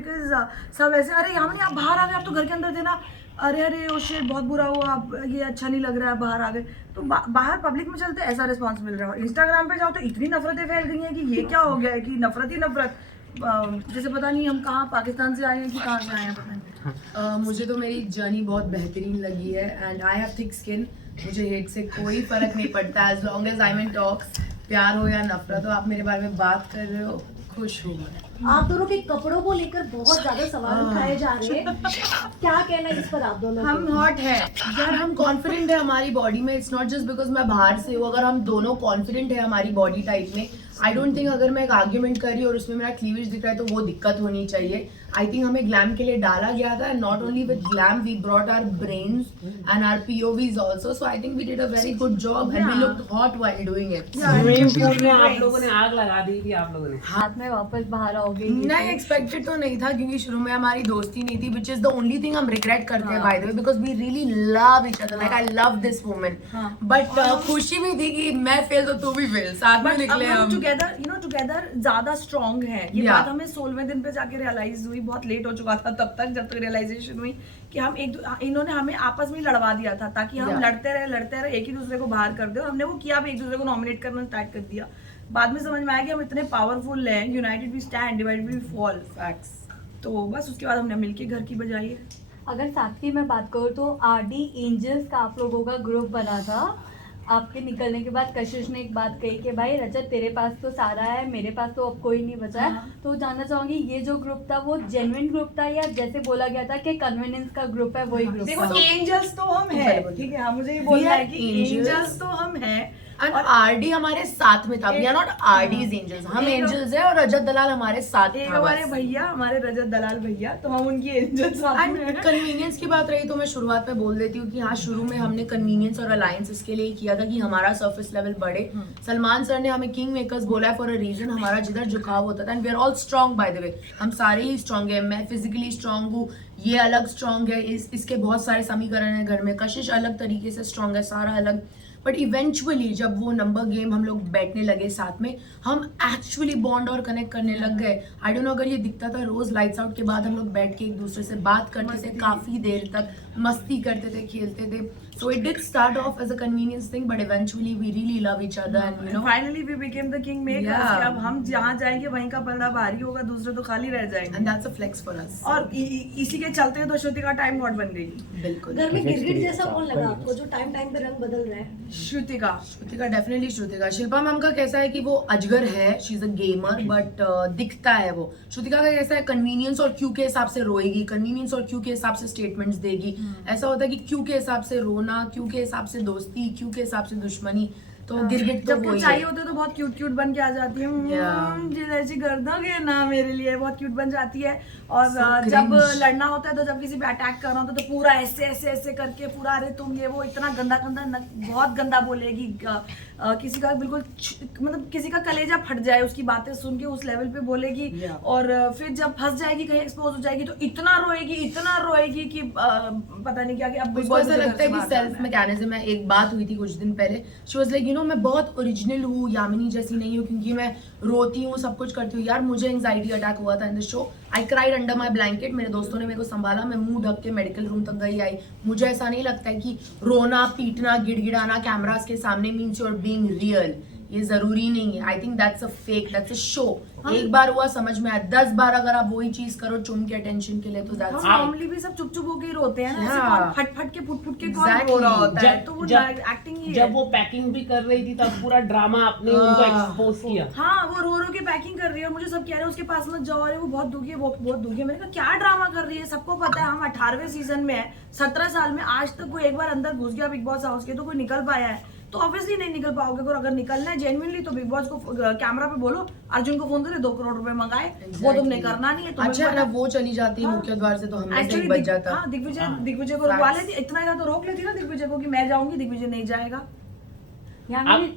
Because सब ऐसे अरे यहाँ नहीं आप बाहर आ गए, आप तो घर के अंदर थे ना, अरे अरे ओ शिट बहुत बुरा हुआ, आप ये अच्छा नहीं लग रहा है, बाहर आ गए। तो बाहर पब्लिक में चलते ऐसा रिस्पॉन्स मिल रहा है, इंस्टाग्राम पे जाओ तो इतनी नफरतें फैल गई हैं कि ये क्या हो गया है कि नफरत ही नफरत, जैसे पता नहीं हम कहाँ पाकिस्तान से आए हैं कि कहाँ से आए हैं पता नहीं। मुझे तो मेरी जर्नी बहुत बेहतरीन लगी है and I have thick skin. मुझे हेट से कोई फर्क नहीं पड़ता as long as I in talks, प्यार हो या नफरत हो, आप मेरे बारे में बात कर रहे हो, खुश हूँ मैं। आप दोनों के कपड़ों को लेकर बहुत ज्यादा सवाल उठाए जा रहे हैं, क्या कहना है इस पर आप दोनों? हम हॉट है यार, हम कॉन्फिडेंट है हमारी बॉडी में। इट्स नॉट जस्ट बिकॉज मैं बाहर से हूँ, अगर हम दोनों कॉन्फिडेंट है हमारी बॉडी टाइप में, आई डोंट थिंक अगर मैं एक आर्ग्यूमेंट कर रही हूँ और उसमें मेरा क्लीवेज दिख रहा है तो वो दिक्कत होनी चाहिए। आई थिंक हमें ग्लैम के लिए डाला गया था, and not only with glam we brought our brains and our POVs also, so I think we did a very good job and we looked hot while doing it. Swimming pool में आप लोगों ने आग लगा दी थी आप लोगों ने। हाथ में वापस बाहर आओगे? नहीं, एक्सपेक्टेड तो नहीं था क्योंकि शुरू में हमारी दोस्ती नहीं थी, which is the only thing हम रिग्रेट करते हैं by the way, because we really love each other, like I love this woman. But खुशी भी थी कि मैं फेल तो तू भी फेल, साथ में निकले हम टुगेदर, यू नो टुगेदर ज्यादा स्ट्रांग है। ये Yeah. बात हमें 16वें दिन पे जाके रियलाइज हुई, बहुत लेट हो चुका था तब तक, जब तक रियलाइजेशन हुई कि हम इन्होंने हमें आपस में लड़वा दिया था ताकि हम Yeah. लड़ते रहे एक ही दूसरे को बाहर कर दे, और हमने वो किया भी, एक दूसरे को नॉमिनेट करना स्टार्ट कर दिया। बाद में समझ में आया कि हम इतने पावरफुल हैं, united we stand, divided we fall. Facts. तो बस उसके बाद हमने मिलके घर की बजाई है। अगर साथ की मैं बात करूँ तो आरडी एंजल्स का आप लोगों का ग्रुप बना था। आपके निकलने के बाद कशिश ने एक बात कही कि भाई रजत तेरे पास तो सारा है, मेरे पास तो अब कोई नहीं बचा है। तो जानना चाहूंगी ये जो ग्रुप था वो जेन्युइन ग्रुप था या जैसे बोला गया था कि कन्वीनियंस का ग्रुप है वही ग्रुप देखो था? एंजल्स तो हम हैं, ठीक है, हाँ मुझे ये बोलना है कि एंजल्स तो हम हैं, एंड आरडी हमारे साथ में था, we are not RDs angels, हम एंजल्स है और रजत दलाल हमारे साथ एक था हमारे बस। भैया, हमारे रजत दलाल भैया, तो हम उनकी एंजल्स साथ में एंड हैं। कन्वीनियंस की बात रही तो मैं शुरुआत में बोल देती हूँ कि हाँ, शुरू में हमने कन्वीनियंस और अलायंस इसके लिए किया था कि हमारा सरफेस लेवल बढ़े। सलमान सर ने हमें किंग मेकर्स बोला है फॉर अ रीजन, हमारा जिधर झुकाव होता था, and we are all strong by the way, हम सारे ही स्ट्रॉन्ग है। मैं फिजिकली स्ट्रॉन्ग हूँ, ये अलग स्ट्रॉन्ग है, इसके बहुत सारे समीकरण है घर में, कशिश अलग तरीके से स्ट्रॉन्ग है, सारा अलग। बट इवेंचुअली जब वो नंबर गेम हम लोग बैठने लगे साथ में, हम एक्चुअली बॉन्ड और कनेक्ट करने लग गए। आई डोंट नो अगर ये दिखता था, रोज लाइट्स आउट के बाद हम लोग बैठ के एक दूसरे से बात करते थे, काफी देर तक मस्ती करते थे, खेलते थे। So it did start off as a convenience thing, but eventually we really love each other and you know finally we became the king makers. Yeah. अब हम जहाँ जाएंगे वहीं का पलड़ा भारी होगा, दूसरे तो खाली रह एंड जाएंगे। That's a flex for us. और इसी के चलते तो श्रुतिका टाइम गॉड बन गई। बिल्कुल। घर में गिरगिट जैसा कौन लगा आपको जो टाइम टाइम पे रंग बदल रहा है? श्रुतिका डेफिनेटली श्रुतिका। शिल्पा मैम का कैसा है कि वो अजगर है, she is a gamer, but दिखता है वो। श्रुतिका का कैसा है, कन्वीनियंस और क्यू के हिसाब से रोएगी, कन्वीनियंस और क्यू के हिसाब से स्टेटमेंट्स देगी। ऐसा होता है कि क्यू के हिसाब से रोना, क्यू के हिसाब से दोस्ती, क्यू के हिसाब से दुश्मनी, तो गिरगिट तो जब वो वही चाहिए है। होते तो बहुत क्यूट क्यूट बन के आ जाती है, Yeah. ऐसी कर दोगे ना मेरे लिए, बहुत क्यूट बन जाती है। और So जब cringe. लड़ना होता है तो जब किसी पे अटैक करना होता है तो पूरा ऐसे ऐसे ऐसे करके पूरा अरे तुम ये वो इतना गंदा गंदा बहुत गंदा बोलेगी। किसी का बिल्कुल मतलब किसी का कलेजा फट जाए उसकी बातें सुन के, उस लेवल पे बोलेगी। Yeah. और फिर जब फंस जाएगी, कहीं एक्सपोज हो जाएगी तो इतना रोएगी कि पता नहीं क्या कि अब मुझको ऐसा लगता है कि सेल्फ मैकेनिज्म है। एक बात हुई थी कुछ दिन पहले, she was like you know मैं बहुत ओरिजिनल हूँ, यामिनी जैसी नहीं हूँ क्योंकि मैं रोती हूँ, सब कुछ करती हूँ। यार मुझे एंजाइटी अटैक हुआ था in the show, I cried under my blanket, मेरे दोस्तों ने मेरे को संभाला, मैं मुंह ढक के मेडिकल रूम तक गई आई। मुझे ऐसा नहीं लगता है कि रोना, पीटना, गिड़गिड़ाना कैमरास के सामने means you are being real, ये जरूरी नहीं है। I think that's a fake, that's a show. एक बार हुआ समझ में आया, 10 बार अगर आप वही चीज करो चुम के अटेंशन के लिए तो दैट्स नॉर्मली भी सब चुप चुप होके ही रोते हैं ना, ऐसे Yeah. कौन फट फट के फुट फुट के कौन Exactly. रो रहा होता है, जब- तो वो जब- एक्टिंग ही है। जब वो पैकिंग भी कर रही थी तब पूरा ड्रामा आपने उनको एक्सपोज किया। हाँ वो रो रो के पैकिंग कर रही है और मुझे सब कह रहे हैं उसके पास मत जाओ, अरे वो बहुत दुखी है, वो बहुत दुखी है। मैंने कहा क्या ड्रामा कर रही है, सबको पता है हम 18वें सीजन में है, 17 साल में आज तक कोई एक बार अंदर घुस गया बिग बॉस हाउस के तो कोई निकल पाया है, तो ऑब्वियसली नहीं निकल पाओगे। अगर निकलना है जेन्युइनली तो बिग बॉस को कैमरा पे बोलो, अर्जुन को फोन करे 2 करोड़ रुपए मंगाए, वो तुमने करना नहीं है। तुम्हें अच्छा पता- ना, वो चली जाती है हाँ। मुख्य द्वार से तो हमने से Actually, एक बच जाता। हाँ, दिग्विजय को रुकवा लेती, इतना ज्यादा तो रोक लेती ना दिग्विजय को कि मैं जाऊंगी, दिग्विजय नहीं जाएगा।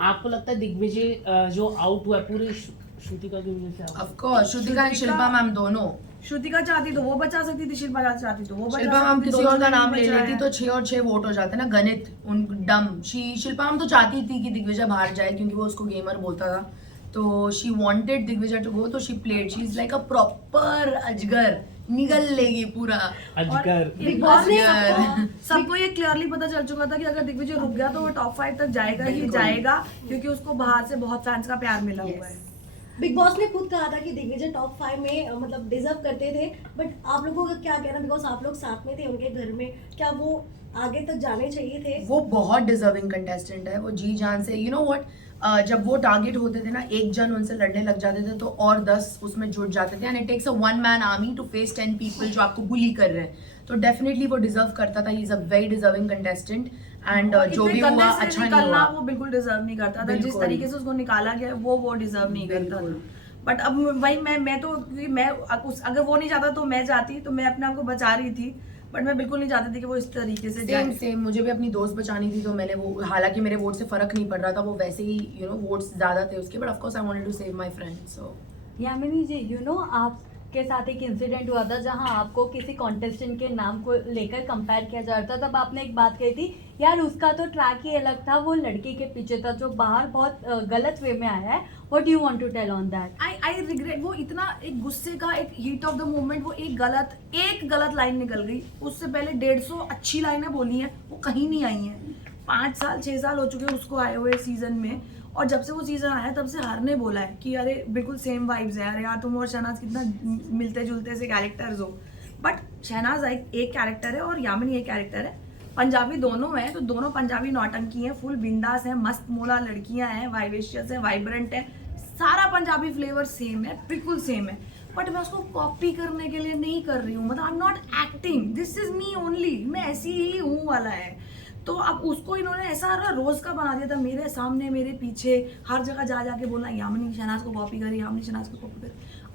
आपको लगता है दिग्विजय जो आउट हुआ है पूरी श्रुतिका की वजह से out? Of course Shrutika and Shilpa ma'am दोनों। श्रुतिका चाहती तो वो बचा सकती थी, शिल्पा चाहती तो वो बचा शिल्पा मैम सकती थी, किसी दोनों और का ने नाम नहीं ले बचाया। लेती तो 6 और 6 वोट हो जाते ना, गणित उन डम। शिल्पा मैम तो चाहती थी कि दिग्विजय बाहर जाए क्योंकि वो उसको गेमर बोलता था, तो she wanted Digvijay to go, तो she played, she is like a proper अजगर निगल लेगी पूरा। अजगर बिग बॉस ने अजगर। सबको ये क्लियरली पता चल चुका था कि अगर दिग्विजय रुक गया तो वो टॉप 5 तक जाएगा ही जाएगा, क्योंकि उसको बाहर से बहुत फैंस का प्यार मिला हुआ है। बिग बॉस ने खुद कहा था कि दिग्विजय टॉप 5 में मतलब डिजर्व करते थे, बट आप लोगों का क्या कहना, बिकॉज आप लोग साथ में थे उनके घर में, क्या वो आगे तक जाने चाहिए थे? वो बहुत डिजर्विंग कंटेस्टेंट है, वो जी जान से, यू नो व्हाट, जब वो टारगेट होते थे ना, एक जन उनसे लड़ने लग जाते थे तो और 10 उसमें जुट जाते थे, and it takes a one man army to face 10 people जो आपको बुली कर रहे हैं, तो डेफिनेटली वो डिजर्व करता था। ही is a very deserving contestant, and और जो इतने भी हुआ गंदे से अच्छा नहीं निकलना हुआ। वो बिल्कुल डिजर्व नहीं करता था, जिस बिल्कुल। तरीके से उसको निकाला गया वो डिजर्व नहीं करता बिल्कुल। था। बट अब वही मैं तो, क्योंकि मैं अगर वो नहीं चाहता तो मैं जाती, तो मैं अपने आप को बचा रही थी, बट मैं बिल्कुल नहीं चाहती थी कि वो इस तरीके से सेम जाए। सेम, मुझे भी अपनी दोस्त बचानी थी, तो मैंने वो, हालांकि मेरे वोट से फर्क नहीं पड़ रहा था, वो वैसे ही यू नो वोट्स ज्यादा थे उसके, but of course I wanted to save my friend. So Yamini ji, you know आपके साथ एक इंसिडेंट हुआ था जहां आपको किसी कॉन्टेस्टेंट के नाम को लेकर कंपेयर किया जा रहा था, तब आपने एक बात कही थी, यार उसका तो ट्रैक ही अलग था, वो लड़की के पीछे था जो बाहर बहुत गलत वे में आया है। What do you want to tell on that? I regret, वो इतना एक गुस्से का, एक हीट ऑफ द मोमेंट, वो एक गलत लाइन निकल गई। उससे पहले 150 अच्छी लाइनें बोली हैं, वो कहीं नहीं आई हैं। 5 साल 6 साल हो चुके हैं उसको आए हुए सीजन में, और जब से वो सीजन आया तब से हर ने बोला है कि अरे बिल्कुल सेम वाइब्स है, अरे यार तुम और शहनाज कितना मिलते जुलते से कैरेक्टर्स हो। बट शहनाज एक कैरेक्टर है और यामिनी एक कैरेक्टर है, पंजाबी दोनों हैं, तो दोनों पंजाबी नौटंकी हैं, फुल बिंदास हैं, मस्त मोला लड़कियां हैं, वाइवेशियस हैं, वाइब्रेंट हैं, सारा पंजाबी फ्लेवर सेम है, बिल्कुल सेम है। बट मैं उसको कॉपी करने के लिए नहीं कर रही हूँ, मतलब I am not acting, this is me only, मैं ऐसी ही हूँ वाला है। तो अब उसको इन्होंने ऐसा रोज का बना दिया था, मेरे सामने मेरे पीछे हर जगह जा जाके बोलना यामिनी शहनाज को कॉपी करी, यामिनी शहनाज को कॉपी करी।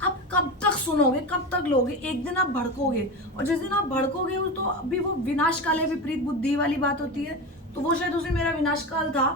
अब कब तक सुनोगे, कब तक लोगे? एक दिन आप भड़कोगे, और जिस दिन आप भड़कोगे तो अभी वो विनाश काल है विपरीत बुद्धि वाली बात होती है, तो वो शायद उस दिन मेरा विनाश काल था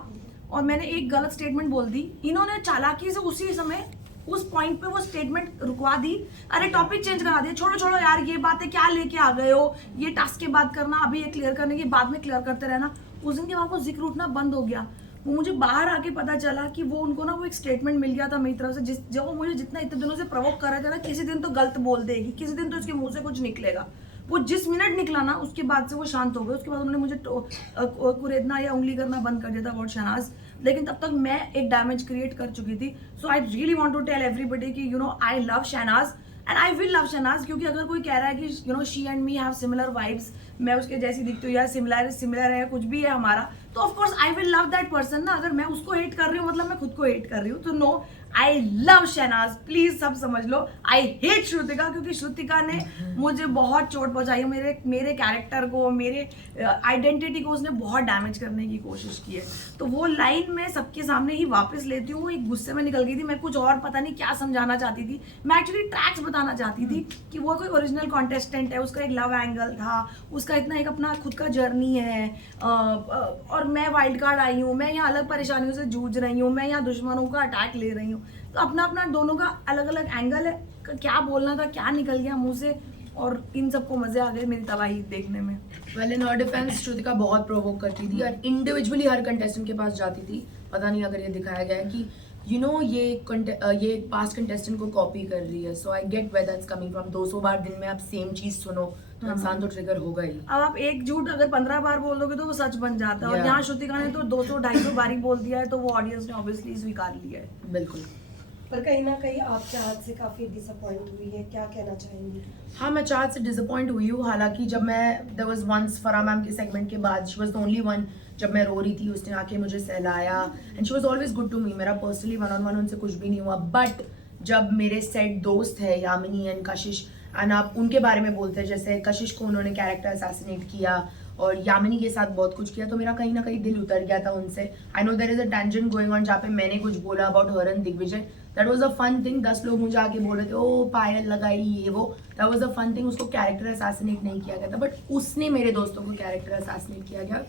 और मैंने एक गलत स्टेटमेंट बोल दी। इन्होंने चालाकी से उसी समय उस पॉइंट पे वो स्टेटमेंट रुकवा दी, अरे टॉपिक चेंज करा दिया, छोड़ो छोड़ो यार ये बातें क्या लेके आ गए हो, ये टास्क के बाद करना, अभी ये क्लियर करने के बाद में क्लियर करते रहना। उस दिन के बाद वो जिक्र उठना बंद हो गया। वो मुझे बाहर आके पता चला कि वो उनको ना वो एक स्टेटमेंट मिल गया था मेरी तरफ से, जब वो मुझे जितना इतने दिनों से प्रवोक कर रहे थे ना, किसी दिन तो गलत बोल देगी, किसी दिन तो इसके मुंह से कुछ निकलेगा। वो जिस मिनट निकला ना, उसके बाद से वो शांत हो गए। उसके बाद उन्होंने मुझे कुरेदना या उंगली करना बंद कर दिया था अबाउट शहनाज, लेकिन तब तक मैं एक डैमेज क्रिएट कर चुकी थी। So I really want to tell everybody कि you know I love Shehnaaz and I will love Shehnaaz, क्योंकि अगर कोई कह रहा है कि you know she and me have similar vibes, मैं उसके जैसी दिखती हूँ या सिमिलर है कुछ भी है हमारा, तो of course I will love that person ना। अगर मैं उसको हेट कर रही हूँ मतलब मैं खुद को हेट कर रही हूँ। तो no, I love Shehnaaz, please सब समझ लो। आई हेट श्रुतिका, क्योंकि श्रुतिका ने मुझे बहुत चोट पहुंचाई है, मेरे कैरेक्टर को, मेरे आइडेंटिटी को उसने बहुत डैमेज करने की कोशिश की है। तो वो लाइन मैं सबके सामने ही वापस लेती हूँ, एक गुस्से में निकल गई थी, मैं कुछ और पता नहीं क्या समझाना चाहती थी। मैं एक्चुअली ट्रैक्स बताना चाहती थी कि वो कोई ओरिजिनल कॉन्टेस्टेंट है, उसका एक लव एंगल था, उसका इतना एक अपना खुद का जर्नी है, और मैं वाइल्ड कार्ड आई हूँ, मैं यहाँ अलग परेशानियों से जूझ रही हूँ, मैं यहाँ दुश्मनों का अटैक ले रही हूँ। तो अपना अपना दोनों का अलग अलग एंगल है, क्या बोलना था क्या निकल गया मुंह से, और इन सबको मजे आ गए मेरी तबाही देखने में। Well in her defence Shrutika बहुत प्रोवोक करती थी और इंडिविजुअली हर कंटेस्टेंट के पास जाती थी। पता नहीं अगर ये दिखाया गया है कि यू नो ये पास्ट कंटेस्टेंट को कॉपी कर रही है। So I get where that's coming from. 200 बार दिन में आप सेम चीज सुनो तो इंसान तो ट्रिगर होगा ही। अब आप एक झूठ अगर 15 बार बोल दोगे तो वो सच बन जाता है, और Yeah. यहाँ श्रुतिका ने तो 200-250 बारी बोल दिया है, तो वो ऑडियंस ने ऑब्वियसली स्वीकार लिया है। बिल्कुल। पर कहीं ना कहीं आप चाहत से काफी डिसअपॉइंट हुई है, क्या कहना चाहेंगी? हाँ, मैं चाहत से डिसअपॉइंट हुई हूँ। हालांकि जब मैं there was once Farah ma'am के सेगमेंट के बाद she was the only one, जब मैं रो रही थी उसने आके मुझे सहलाया and she was always good to me. मेरा पर्सनली 1-on-1 उनसे कुछ भी नहीं हुआ। बट जब मेरे सेट दोस्त है यामिनी एंड कशिश, एंड आप उनके बारे में बोलते हैं, जैसे कशिश को उन्होंने कैरेक्टर असैसिनेट किया और यामिनी के साथ बहुत कुछ किया, तो मेरा कहीं ना कहीं दिल उतर गया था उनसे। I know there is a tangent going on जहाँ पे मैंने कुछ बोला about her and Digvijay, that was a fun thing. 10 लोग मुझे आके बोल रहे थे ओ पायल लगाई ये वो, that was a fun thing. उसको कैरेक्टर असैसिनेट नहीं किया गया था, बट उसने मेरे दोस्तों को कैरेक्टर असैसिनेट किया गया,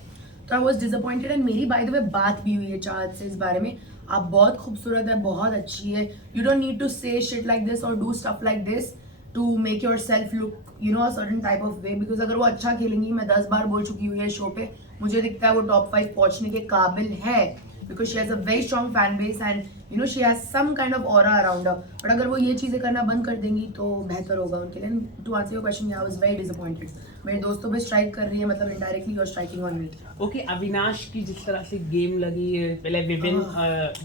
तो आई वाज डिसअपॉइंटेड। एंड मेरी बाय द वे बात भी हुई है चाहत से इस बारे में, आप बहुत खूबसूरत है, बहुत अच्छी है, you don't need to say shit like this और do stuff like this to make yourself look you know a certain type of way, because अगर वो अच्छा खेलेंगी, मैं 10 बार बोल चुकी हुई है शो पे, मुझे दिखता है वो टॉप 5 पहुंचने के काबिल है, because she has a very strong fan base and you know she has some kind of aura around her. But अगर वो ये चीजें करना बंद कर देंगी तो बेहतर होगा उनके लिए. To answer your question, I was very disappointed. मेरे दोस्तों पे स्ट्राइक कर रही है, मतलब indirectly you're striking on me. Okay, Avinash की जिस तरह से गेम लगी है, पहले विभिन्न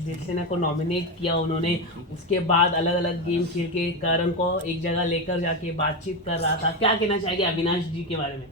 देवसेना को नॉमिनेट किया उन्होंने, उसके बाद अलग अलग गेम खेल के करण को एक जगह लेकर जाके बातचीत कर रहा था. क्या कहना चाहेंगे अविनाश जी के बारे में?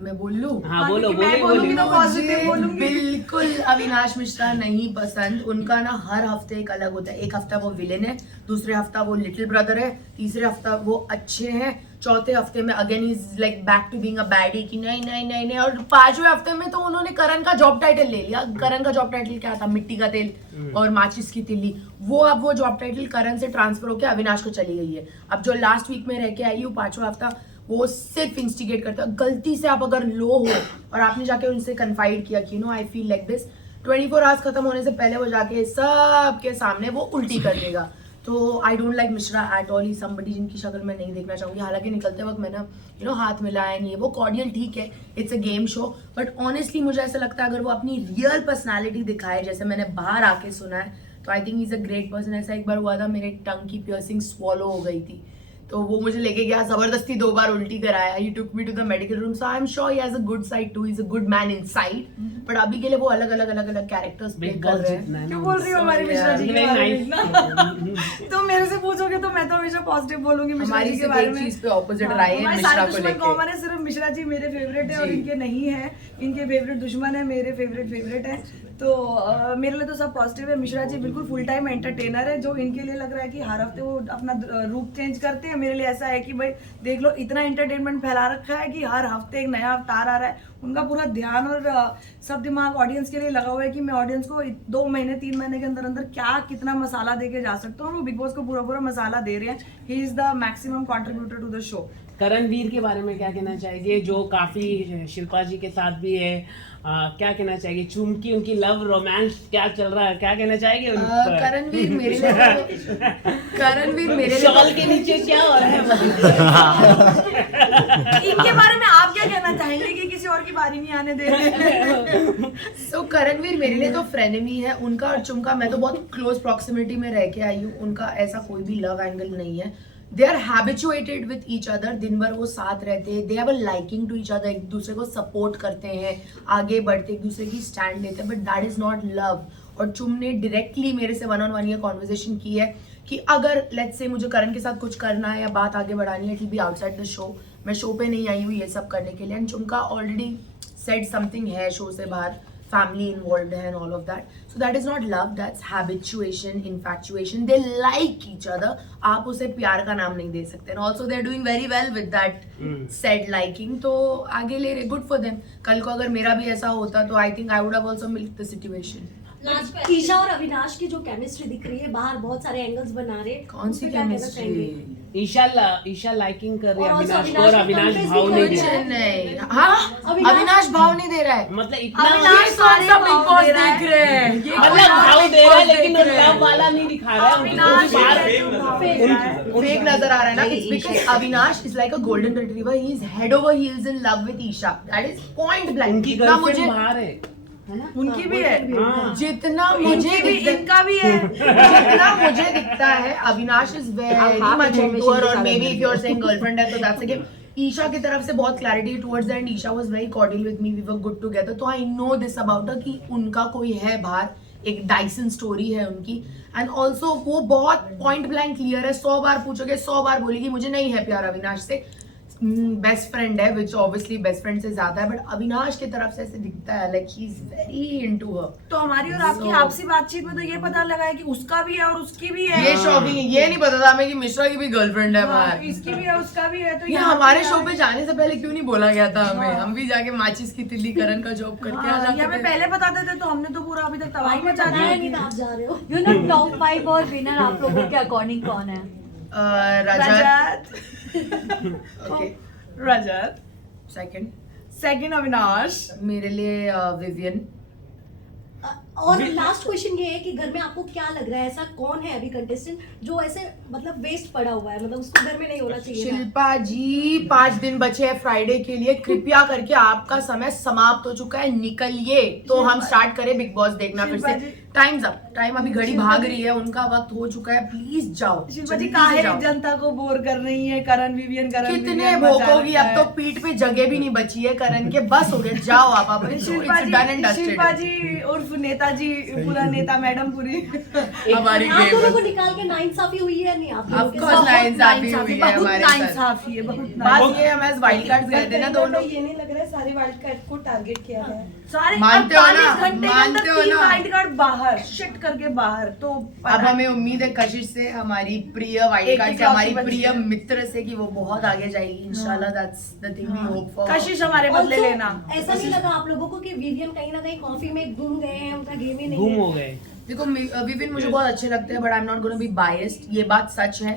मैं बोल लूं? हाँ बोलो मैं बोलूंगी तो positive बोलूंगी. बिल्कुल अविनाश मिश्रा नहीं पसंद. उनका ना हर हफ्ते एक अलग होता है. एक हफ्ता वो विलेन है, दूसरे हफ्ता वो लिटिल ब्रदर है, तीसरे हफ्ता वो अच्छे हैं, चौथे हफ्ते में again is like back to being a baddie कि नहीं नहीं नहीं नहीं. और पांचवें हफ्ते में तो उन्होंने करण का जॉब टाइटल ले लिया. करण का जॉब टाइटल क्या था? मिट्टी का तेल और माचिस की तिल्ली. वो अब वो जॉब टाइटल करण से ट्रांसफर होकर अविनाश को चली गई है. अब जो लास्ट वीक में रह के आई वो पांचवा हफ्ता वो सिर्फ इंस्टिगेट करता है. गलती से आप अगर लो हो और आपने जाके उनसे कन्फाइड किया कि no I feel like this, 24 hours खत्म होने से पहले वो जाके सबके सामने वो उल्टी कर देगा. तो I don't like Mishra at all. He somebody जिनकी शक्ल मैं नहीं देखना चाहूंगी. हालांकि निकलते वक्त मैंने हाथ मिलाएंगे वो कॉर्डियल ठीक है, it's a game show. But honestly मुझे ऐसा लगता है अगर वो अपनी रियल पर्सनैलिटी दिखाए जैसे मैंने बाहर आके सुना है तो I think is a great person. ऐसा एक बार हुआ था, मेरे टंग की पियर्सिंग स्वॉलो हो गई थी तो वो मुझे लेके गया, जबरदस्ती 2 बार उल्टी कराया. He took me to the medical room. So I am sure he has a good side too. He is a good man inside. But अभी के लिए वो अलग अलग कैरेक्टर्स प्ले बिग कर बॉस रहे हैं. जितना है क्यों ना, बोल रही हो हमारे मिश्रा जी के Very बारे nice. में इतना? तो मेरे से पूछोगे तो मैं तो हमेशा पॉजिटिव बोलूंगी मिश्रा हमारी जी के सिर्फ बारे एक में. चीज पे ऑपोजिट हाँ, राय है हमारे मिश्रा सारे को दुश्मन लेके. कॉमन है, सिर्फ मिश्रा जी मेरे फेवरेट है और जी. इनके नहीं है. इनके फेवरेट दुश्मन है, मेरे फेवरेट है. तो मेरे लिए तो सब पॉजिटिव है. मिश्रा जी बिल्कुल फुल टाइम एंटरटेनर है. जो इनके लिए लग रहा है कि हर हफ्ते वो अपना रूप चेंज करते हैं, मेरे लिए ऐसा है कि भाई देख लो इतना एंटरटेनमेंट फैला रखा है कि हर हफ्ते एक नया अवतार आ रहा है. उनका पूरा ध्यान और सब दिमाग ऑडियंस के लिए लगा हुआ है कि मैं ऑडियंस को 2 महीने 3 महीने के अंदर अंदर क्या कितना मसाला दे के जा सकता हूँ. वो बिग बॉस को पूरा मसाला दे रहे हैं. He is the maximum contributor to the show. Karanveer के बारे में क्या कहना चाहेंगे, जो काफी शिल्पा जी के साथ भी है? क्या कहना चाहेंगे? चुमकी उनकी लव रोमांस क्या चल रहा है, क्या कहना चाहेंगे उन पर? करणवीर मेरे लिए शॉल के नीचे क्या हो रहा है? इनके बारे में आप क्या कहना चाहेंगे कि किसी और की बारी नहीं आने दे रहे? सो करणवीर मेरे लिए तो फ्रेनेमी है. उनका और चुमका मैं तो बहुत क्लोज प्रॉक्सिमिटी में रह के आई हूँ. उनका ऐसा कोई भी लव एंगल नहीं है. They are habituated with each other. दिन भर वो साथ रहते हैं. They have a liking to each other. एक दूसरे को सपोर्ट करते हैं, आगे बढ़ते, एक दूसरे की स्टैंड लेते हैं. But that is not love. और चुम ने डायरेक्टली मेरे से 1-on-1 ये कॉन्वर्जेशन की है कि अगर लेट्स से मुझे करण के साथ कुछ करना है या बात आगे बढ़ानी है, it will be outside the show. मैं शो पे नहीं आई हूँ ये सब करने के लिए. एंड चुमका ऑलरेडी सेड समथिंग है शो से बाहर, family involved है and all of that. So that is not love, that's habituation, infatuation. They like each other. आप उसे प्यार का नाम नहीं दे सकते. And also they're doing very well with that said liking. तो आगे ले रहे, good for them. कल को अगर मेरा भी ऐसा होता तो I think I would have also milked the situation. Isha और अविनाश की जो केमिस्ट्री दिख रही है बाहर, बहुत सारे एंगल्स बना रहे. कौन सी उस पे क्या कहना चाहेंगे? केमिस्ट्री? ईशा लाइकिंग कर रही है और also अविनाश को और अविनाश अविनाश भाव नहीं दे कुछ रहा है. नहीं. हाँ, अविनाश भाव नहीं दे रहा है. मतलब इतना अविनाश सारे सब बिग भाव बॉस दे रहा है. देख रहे हैं. मतलब भाव दे रहा है लेकिन वो लव वाला नहीं दिखा रहा है. अविनाश उनकी फेक नजर आ रहा है ना. It's because Avinash is like a golden retriever. He is head over heels in love with Isha. That is point blank. उनकी जितना गर्लफ्रेंड मुझे बाहर है. उनकी भी है. हाँ. जितना इनकी मुझे भी, दिखता इनका भी है. जितना मुझे दिखता है Avinash is very much into her. और may be if you are saying girlfriend है तो दैट्स अगेन ईशा की तरफ से बहुत clarity towards the end. Esha was very cordial with me, we were good together. तो I know this about her कि उनका कोई है बाहर, एक डाइसन स्टोरी है उनकी. एंड ऑल्सो वो बहुत पॉइंट ब्लैंक क्लियर है. 100 बार पूछोगे 100 बार बोलेगी मुझे नहीं है प्यार अविनाश से. बेस्ट फ्रेंड है, विच ऑब्वियसली बेस्ट फ्रेंड से ज्यादा है. बट अविनाश की तरफ से ऐसे दिखता है like he is very into हर. तो हमारी और आपकी आपसी बातचीत में तो ये पता लगा है कि उसका भी है और उसकी भी है. ये शॉपिंग ये नहीं पता था हमें कि मिश्रा की भी गर्लफ्रेंड है हाँ, बाहर. तो इसकी भी है उसका भी है. तो ये यहाँ हमारे पे शो पे जाने से पहले क्यों नहीं बोला गया था हमें? हाँ. हम भी जाके माचिस की तिल्ली करण का जॉब करके आ हाँ, ये हमें जाते थे. पहले बताते थे तो हमने तो पूरा अभी तक तबाही मचा दी बताया है. नहीं था आप जा रहे हो. यू नो टॉप 5 और विनर आप लोगों के अकॉर्डिंग कौन है? Rajat. Rajat. Okay. Rajat. Second second Avinash. मेरे लिए विवियन. और लास्ट क्वेश्चन ये है कि घर में आपको क्या लग रहा है, ऐसा कौन है अभी कंटेस्टेंट जो ऐसे मतलब वेस्ट पड़ा हुआ है, मतलब उसको घर में नहीं होना चाहिए था? शिल्पा जी 5 दिन बचे हैं फ्राइडे के लिए, कृपया करके आपका समय समाप्त हो चुका है, निकलिए तो हम स्टार्ट करें बिग बॉस देखना फिर शिल्पा से। जी- टाइम्स अप, टाइम अभी घड़ी भाग रही है, उनका वक्त हो चुका है, प्लीज जाओ शिल्पा जी जल्दी से काहे जाओ। जनता को बोर कर रही है करण विवियन कितने भोकोगी, अब तो पीठ पे जगह भी नहीं बची है करण के, बस हो गया, जाओ आप अपने शिल्पा जी उर्फ नेताजी, पूरा नेता मैडम पूरी हमारी आप दोनों को गेम निकाल के नाइंसाफी हुई है नहीं आप लोगों Of के course, साथ? नाइंसाफी हुई है बहुत हमारे साथ। नाइंसाफी है, बहुत बात ये है, हम वाइल्ड कार्ड गए थे ना दोनों। ये नहीं लग रहा है सारे वाइल्ड कार्ड को टारगेट किया गया है। सारे मानते हो ना? 48 घंटे के अंदर मानते हो 3 ना? वाइल्ड कार्ड बाहर, शिट करके बाहर, तो अब हमें उम्मीद है कशिश से, हमारी प्रिय वाइल्ड एक कार्ड से, इकलौती हमारी बची प्रिय है। मित्र से कि वो बहुत आगे जाएगी इंशाल्लाह, that's the thing we hope for. Kashish हमारे बदले Also, लेना। ऐसा नहीं लगा आप लोगों को कि विवियन कहीं ना कहीं कॉफी में घूम गए हैं, उनका गेम ही नहीं गुम है? हो गए। देखो विपिन मुझे बहुत अच्छे लगते हैं, but I am not gonna be biased. ये बात सच है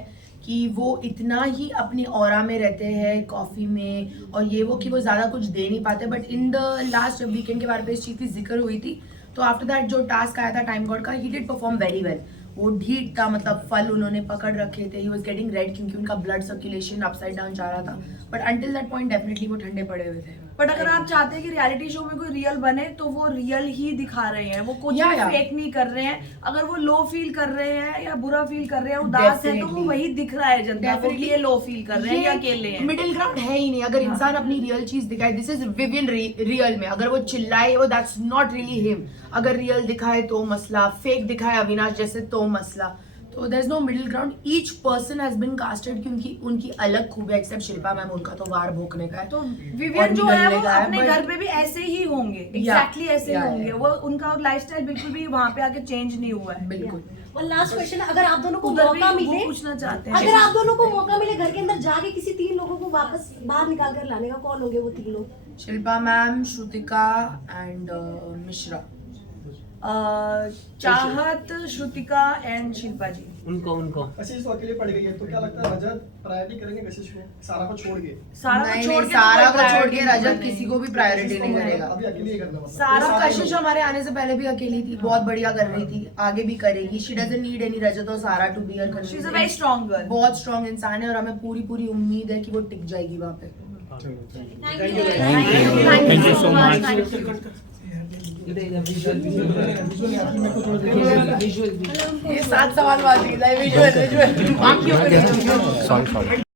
कि वो इतना ही अपनी ऑरा में रहते हैं कॉफी में और ये वो कि वो ज़्यादा कुछ दे नहीं पाते, but in the last weekend के बारे में इस चीज़ की जिक्र हुई थी, तो आफ्टर दैट जो टास्क आया था टाइम गॉड का, he did perform very well. वो ढीठ था, मतलब फल उन्होंने पकड़ रखे थे, ही वाज गेटिंग रेड क्योंकि उनका ब्लड सर्कुलेशन अपसाइड डाउन जा रहा था, but until that point definitely वो ठंडे पड़े हुए थे। बट अगर आप चाहते हैं कि रियलिटी शो में कोई रियल बने तो वो रियल ही दिखा रहे हैं, वो कुछ या। फेक नहीं कर रहे हैं। अगर वो लो फील कर रहे हैं या बुरा फील कर रहे हैं, उदास है, तो वो Definitely. वही दिख रहा है जनता को कि Definitely. ये लो फील कर रहे हैं या अकेले हैं। मिडिल ग्राउंड है ही नहीं। अगर इंसान अपनी रियल चीज दिखाए, दिस इज विवियन रियल में, अगर वो चिल्लाए वो दैट्स नॉट रियली हिम। अगर रियल दिखाए तो मसला, फेक दिखाए अविनाश जैसे तो मसला, तो there is no middle ground. Each person has been casted क्योंकि उनकी अलग खूबियां, एक्सेप्ट शिल्पा मैम, उनका तो वार भोंकने का है। तो और विवियन जो है निगलने वो का है, अपने but- घर पे भी ऐसे ही होंगे, एग्जैक्टली ऐसे yeah, होंगे yeah. वो। उनका लाइफस्टाइल बिल्कुल भी वहाँ पे आके चेंज नहीं हुआ है। बिल्कुल। और लास्ट क्वेश्चन, अगर आप दोनों को उधर भी मौका वो मिले, पूछना चाहते हैं। अगर आप दोनों को मौका मिले घर के अंदर जाके किसी 3 लोगों को वापस बाहर निकाल कर लाने का, कौन होंगे वो 3 लोग? Shilpa ma'am, Shrutika and Mishra. चाहत, श्रुतिका एंड शिल्पा जी। उनको कशिश तो अकेले पड़ गई है, तो क्या लगता है रजत प्रायोरिटी करेंगे कशिश को, सारा को छोड़ के? सारा नहीं, को छोड़ नहीं, के सारा तो को कोई छोड़ priority के नहीं रजत बनेगी। किसी को भी प्रायोरिटी नहीं करेगा। अभी अकेले ही करना मतलब। सारा ये कशिश लोग- हमारे आने से पहले भी अकेली थी, बहुत बढ़िया कर रही थी, आगे भी करेगी। She doesn't need any Rajat और Sara to be her She's a very strong girl. बहुत स्ट्रांग इंसान है और हमें पूरी पूरी उम्मीद है कि वो टिक जाएगी वहाँ पे। Thank you so much. Thank you. ये 7 सवाल बाकी है, विजुअल विजुअल बाकी